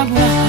Barbara.